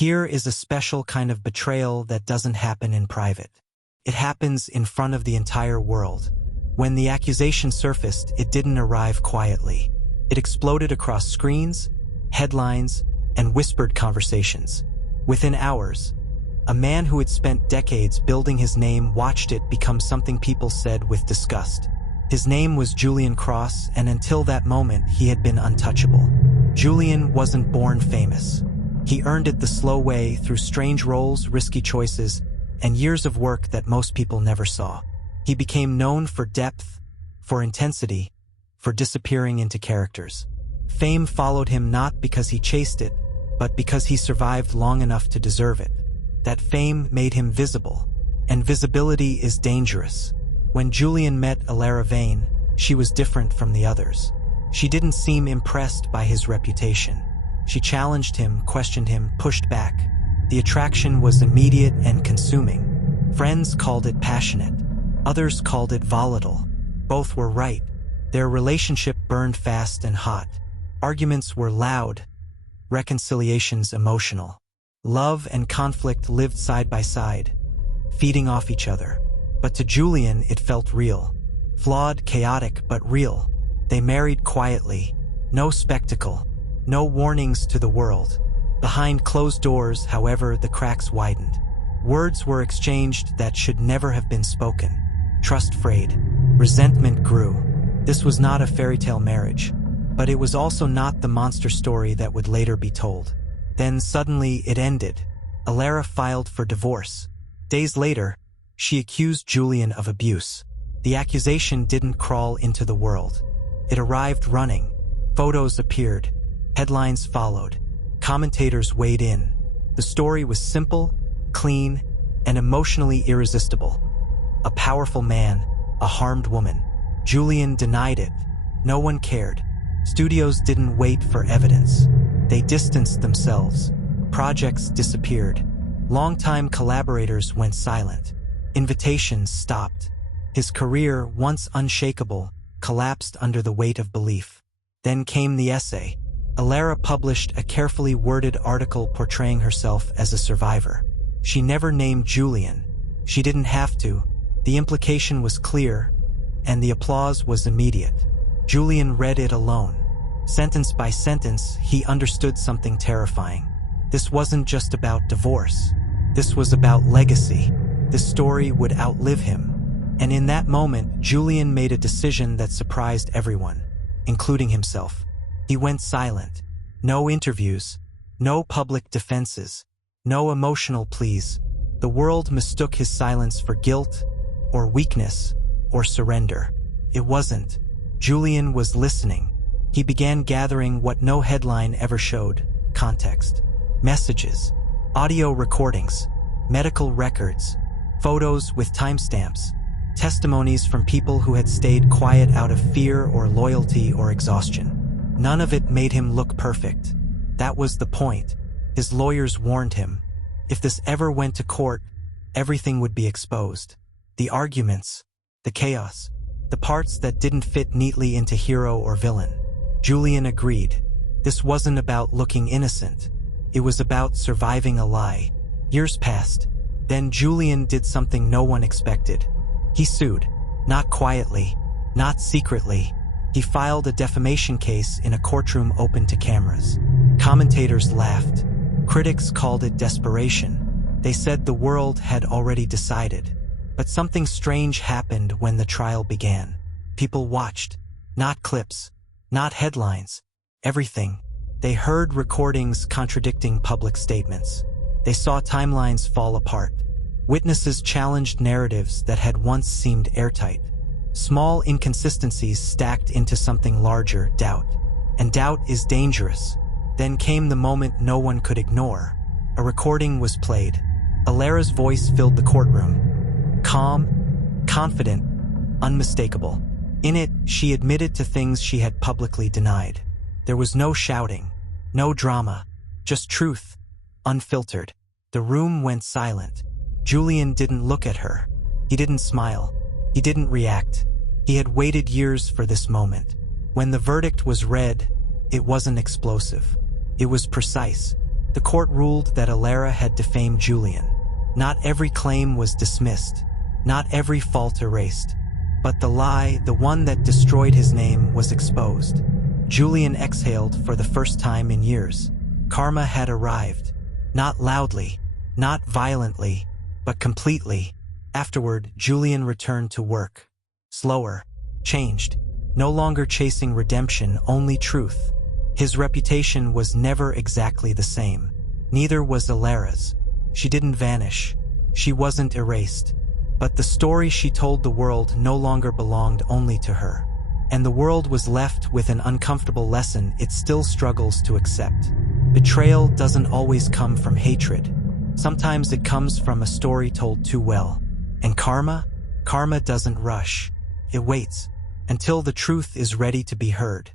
Here is a special kind of betrayal that doesn't happen in private. It happens in front of the entire world. When the accusation surfaced, it didn't arrive quietly. It exploded across screens, headlines, and whispered conversations. Within hours, a man who had spent decades building his name watched it become something people said with disgust. His name was Julian Cross, and until that moment, he had been untouchable. Julian wasn't born famous. He earned it the slow way through strange roles, risky choices, and years of work that most people never saw. He became known for depth, for intensity, for disappearing into characters. Fame followed him not because he chased it, but because he survived long enough to deserve it. That fame made him visible, and visibility is dangerous. When Julian met Alara Vane, she was different from the others. She didn't seem impressed by his reputation. She challenged him, questioned him, pushed back. The attraction was immediate and consuming. Friends called it passionate. Others called it volatile. Both were right. Their relationship burned fast and hot. Arguments were loud, reconciliations emotional. Love and conflict lived side by side, feeding off each other. But to Julian, it felt real. Flawed, chaotic, but real. They married quietly. No spectacle. No warnings to the world. Behind closed doors, however, the cracks widened. Words were exchanged that should never have been spoken. Trust frayed. Resentment grew. This was not a fairy tale marriage, but it was also not the monster story that would later be told. Then suddenly it ended. Alara filed for divorce. Days later, she accused Julian of abuse. The accusation didn't crawl into the world. It arrived running. Photos appeared. Headlines followed. Commentators weighed in. The story was simple, clean, and emotionally irresistible. A powerful man, a harmed woman. Julian denied it. No one cared. Studios didn't wait for evidence. They distanced themselves. Projects disappeared. Longtime collaborators went silent. Invitations stopped. His career, once unshakable, collapsed under the weight of belief. Then came the essay. Alara published a carefully worded article portraying herself as a survivor. She never named Julian. She didn't have to. The implication was clear, and the applause was immediate. Julian read it alone. Sentence by sentence, he understood something terrifying. This wasn't just about divorce. This was about legacy. This story would outlive him. And in that moment, Julian made a decision that surprised everyone, including himself. He went silent. No interviews, no public defenses, no emotional pleas. The world mistook his silence for guilt, or weakness, or surrender. It wasn't. Julian was listening. He began gathering what no headline ever showed: context. Messages, audio recordings, medical records, photos with timestamps, testimonies from people who had stayed quiet out of fear or loyalty or exhaustion. None of it made him look perfect. That was the point. His lawyers warned him. If this ever went to court, everything would be exposed. The arguments, the chaos, the parts that didn't fit neatly into hero or villain. Julian agreed. This wasn't about looking innocent. It was about surviving a lie. Years passed. Then Julian did something no one expected. He sued. Not quietly, not secretly. He filed a defamation case in a courtroom open to cameras. Commentators laughed. Critics called it desperation. They said the world had already decided. But something strange happened when the trial began. People watched. Not clips. Not headlines. Everything. They heard recordings contradicting public statements. They saw timelines fall apart. Witnesses challenged narratives that had once seemed airtight. Small inconsistencies stacked into something larger: doubt. And doubt is dangerous. Then came the moment no one could ignore. A recording was played. Alara's voice filled the courtroom. Calm, confident, unmistakable. In it, she admitted to things she had publicly denied. There was no shouting, no drama, just truth, unfiltered. The room went silent. Julian didn't look at her. He didn't smile. He didn't react. He had waited years for this moment. When the verdict was read, it wasn't explosive. It was precise. The court ruled that Alara had defamed Julian. Not every claim was dismissed, not every fault erased, but the lie, the one that destroyed his name, was exposed. Julian exhaled for the first time in years. Karma had arrived. Not loudly, not violently, but completely. Afterward, Julian returned to work. Slower, changed, no longer chasing redemption, only truth. His reputation was never exactly the same. Neither was Alara's. She didn't vanish. She wasn't erased. But the story she told the world no longer belonged only to her. And the world was left with an uncomfortable lesson it still struggles to accept. Betrayal doesn't always come from hatred. Sometimes it comes from a story told too well. And karma? Karma doesn't rush. It waits until the truth is ready to be heard.